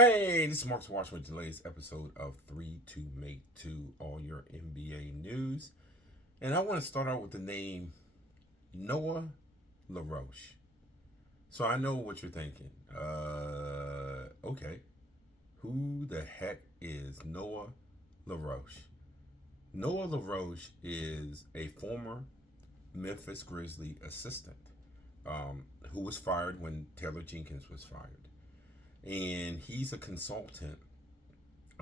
Hey, this is Marcus Watch with today's episode of 3 to Make 2, all your NBA news. And I want to start out with the name Noah LaRoche. So I know what you're thinking. Okay, who the heck is Noah LaRoche? Noah LaRoche is a former Memphis Grizzly assistant who was fired when Taylor Jenkins was fired. And he's a consultant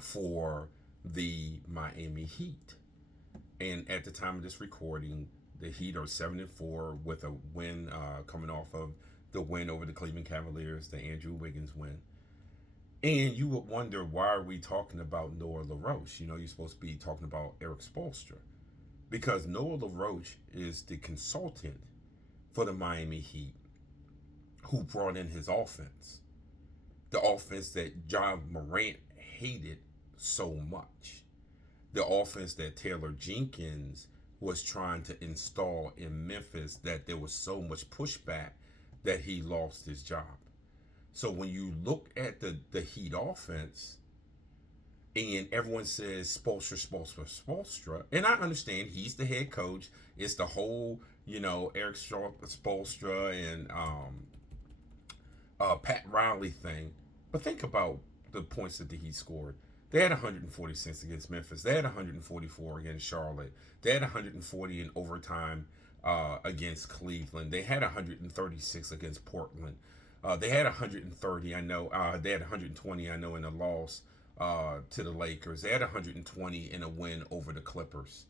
for the Miami Heat. And at the time of this recording, the Heat are 7-4 with a win coming off of the win over the Cleveland Cavaliers, the Andrew Wiggins win. And you would wonder, why are we talking about Noah LaRoche? You know, you're supposed to be talking about Eric Spoelstra. Because Noah LaRoche is the consultant for the Miami Heat who brought in his offense. The offense that John Morant hated so much. The offense that Taylor Jenkins was trying to install in Memphis, that there was so much pushback that he lost his job. So when you look at the Heat offense, and everyone says Spoelstra, and I understand he's the head coach. It's the whole, Eric Spoelstra and Pat Riley thing. But think about the points that the Heat scored. They had 146 against Memphis. They had 144 against Charlotte. They had 140 in overtime against Cleveland. They had 136 against Portland. They had 130, I know. They had 120, I know, in a loss to the Lakers. They had 120 in a win over the Clippers.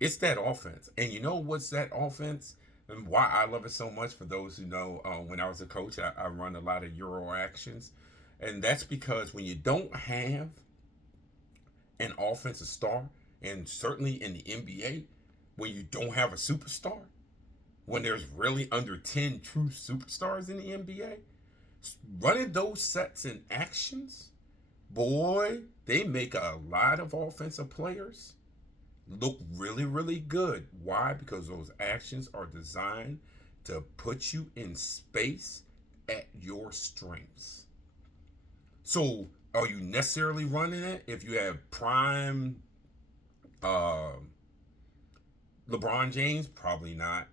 It's that offense. And you know what's that offense? And why I love it so much, for those who know, when I was a coach, I run a lot of Euro actions. And that's because when you don't have an offensive star, and certainly in the NBA, when you don't have a superstar, when there's really under 10 true superstars in the NBA, running those sets and actions, boy, they make a lot of offensive players look really, really good. Why? Because those actions are designed to put you in space at your strengths. So, are you necessarily running it if you have prime LeBron James? Probably not.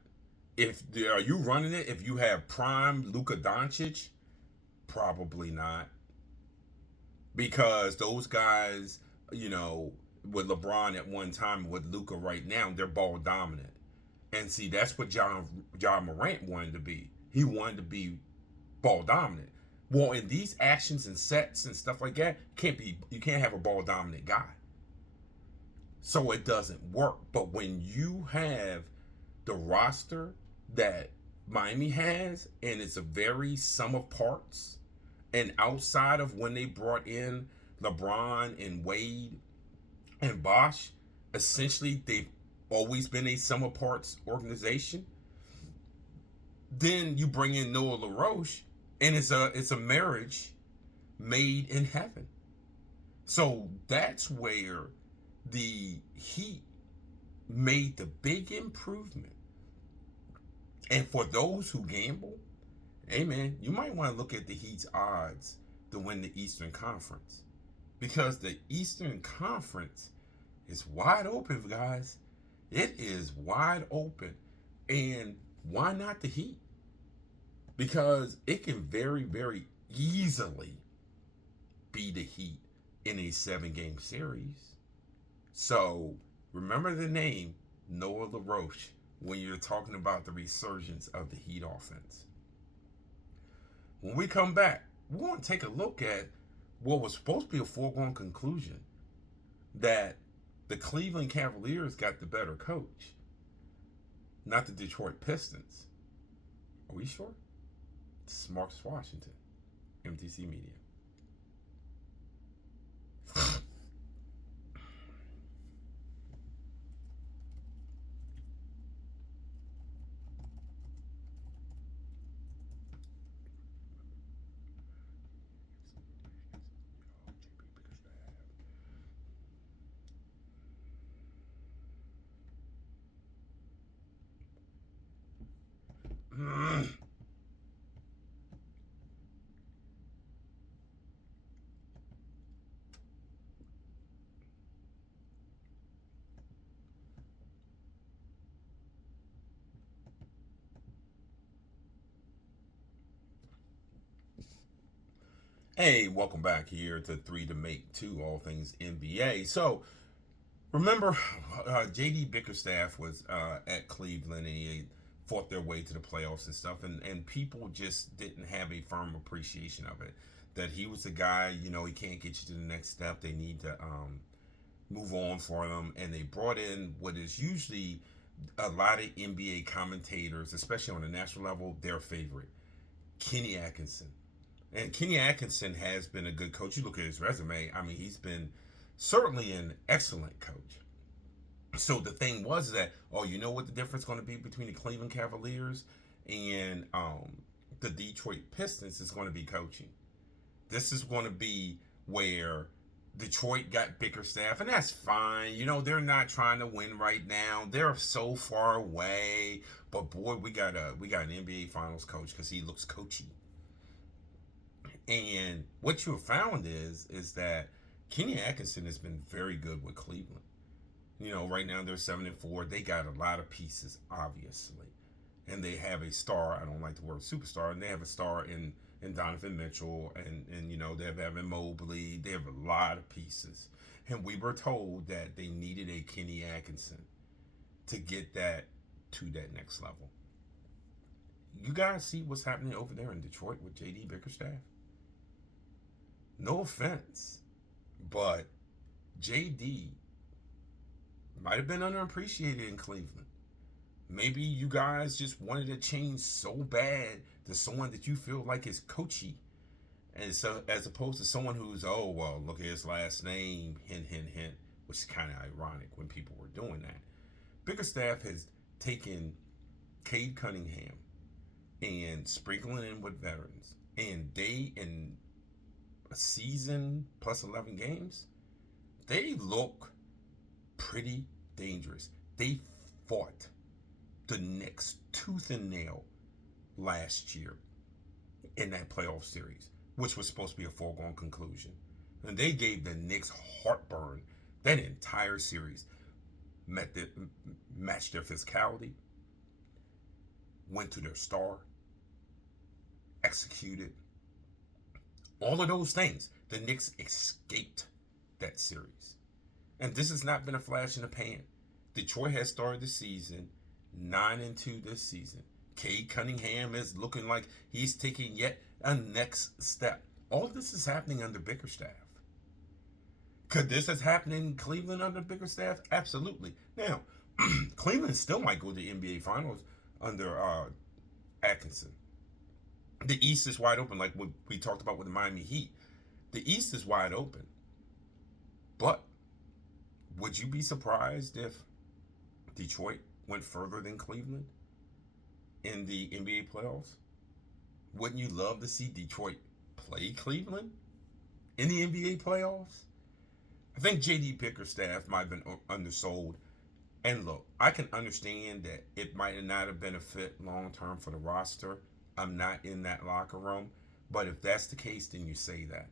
Are you running it if you have prime Luka Doncic? Probably not. Because those guys, with LeBron at one time, with Luka right now, they're ball dominant. And see, that's what John Morant wanted to be. He wanted to be ball dominant. Well, in these actions and sets and stuff like that, you can't have a ball dominant guy. So it doesn't work. But when you have the roster that Miami has, and it's a very sum of parts, and outside of when they brought in LeBron and Wade and Bosh, essentially they've always been a sum of parts organization. Then you bring in Noah LaRoche, and it's a marriage made in heaven. So that's where the Heat made the big improvement. And for those who gamble, hey man, you might want to look at the Heat's odds to win the Eastern Conference. Because the Eastern Conference is wide open, guys. It is wide open. And why not the Heat? Because it can very, very easily be the Heat in a 7-game series. So remember the name Noah LaRoche when you're talking about the resurgence of the Heat offense. When we come back, we're going to take a look at what was supposed to be a foregone conclusion, that the Cleveland Cavaliers got the better coach, not the Detroit Pistons. Are we sure? This is Marcus Washington, MTC Media. Hey, welcome back here to Three to Make Two, all things NBA. So, remember, JD Bickerstaff was at Cleveland and he fought their way to the playoffs and stuff, and people just didn't have a firm appreciation of it. That he was the guy, he can't get you to the next step. They need to move on for them, and they brought in what is usually a lot of NBA commentators, especially on the national level, their favorite, Kenny Atkinson. And Kenny Atkinson has been a good coach. You look at his resume, I mean, he's been certainly an excellent coach. So the thing was that, oh, you know what the difference going to be between the Cleveland Cavaliers and the Detroit Pistons is going to be coaching. This is going to be where Detroit got Bickerstaff, and that's fine. They're not trying to win right now. They're so far away. But boy, we got an NBA Finals coach because he looks coachy. And what you have found is that Kenny Atkinson has been very good with Cleveland. Right now they're 7-4. They got a lot of pieces, obviously, and they have a star. I don't like the word superstar, and they have a star in Donovan Mitchell, and they have Evan Mobley. They have a lot of pieces, and we were told that they needed a Kenny Atkinson to get that to that next level. You guys see what's happening over there in Detroit with JD Bickerstaff? No offense, but JD might have been underappreciated in Cleveland. Maybe you guys just wanted to change so bad to someone that you feel like is coachy, and so as opposed to someone who's, oh well, look at his last name, hint hint hint, which is kind of ironic when people were doing that. Bickerstaff has taken Cade Cunningham and sprinkling in with veterans, and they in a season plus 11 games, they look pretty dangerous. They fought the Knicks tooth and nail last year in that playoff series, which was supposed to be a foregone conclusion. And they gave the Knicks heartburn that entire series. Matched their physicality, went to their star, executed. All of those things, the Knicks escaped that series. And this has not been a flash in the pan. Detroit has started the season 9-2 this season. Cade Cunningham is looking like he's taking yet a next step. All of this is happening under Bickerstaff. Could this have happened in Cleveland under Bickerstaff? Absolutely. Now, Cleveland still might go to the NBA Finals under Atkinson. The East is wide open, like what we talked about with the Miami Heat. The East is wide open. But would you be surprised if Detroit went further than Cleveland in the NBA playoffs? Wouldn't you love to see Detroit play Cleveland in the NBA playoffs? I think JD Bickerstaff might have been undersold. And look, I can understand that it might not have been a fit long term for the roster. I'm not in that locker room. But if that's the case, then you say that.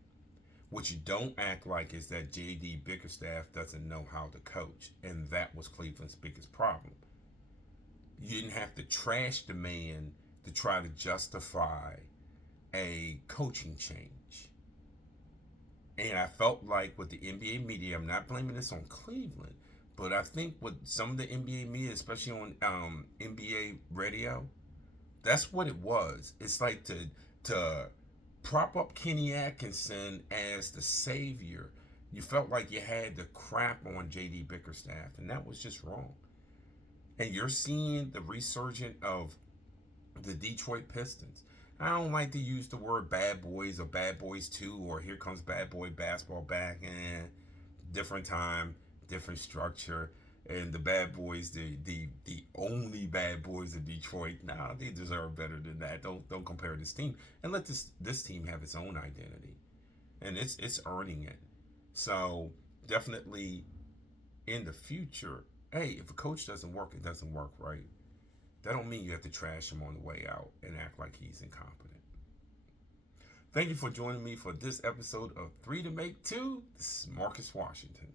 What you don't act like is that JD Bickerstaff doesn't know how to coach. And that was Cleveland's biggest problem. You didn't have to trash the man to try to justify a coaching change. And I felt like with the NBA media, I'm not blaming this on Cleveland, but I think with some of the NBA media, especially on NBA radio, that's what it was. It's like to prop up Kenny Atkinson as the savior. You felt like you had to crap on JD Bickerstaff, and that was just wrong. And you're seeing the resurgence of the Detroit Pistons. I don't like to use the word bad boys or bad boys 2 or here comes bad boy basketball back. Different time, different structure. And the bad boys, the only bad boys of Detroit, nah, they deserve better than that. Don't compare this team. And let this team have its own identity. And it's earning it. So definitely in the future, hey, if a coach doesn't work, it doesn't work, right? That don't mean you have to trash him on the way out and act like he's incompetent. Thank you for joining me for this episode of 3 to Make 2. This is Marcus Washington.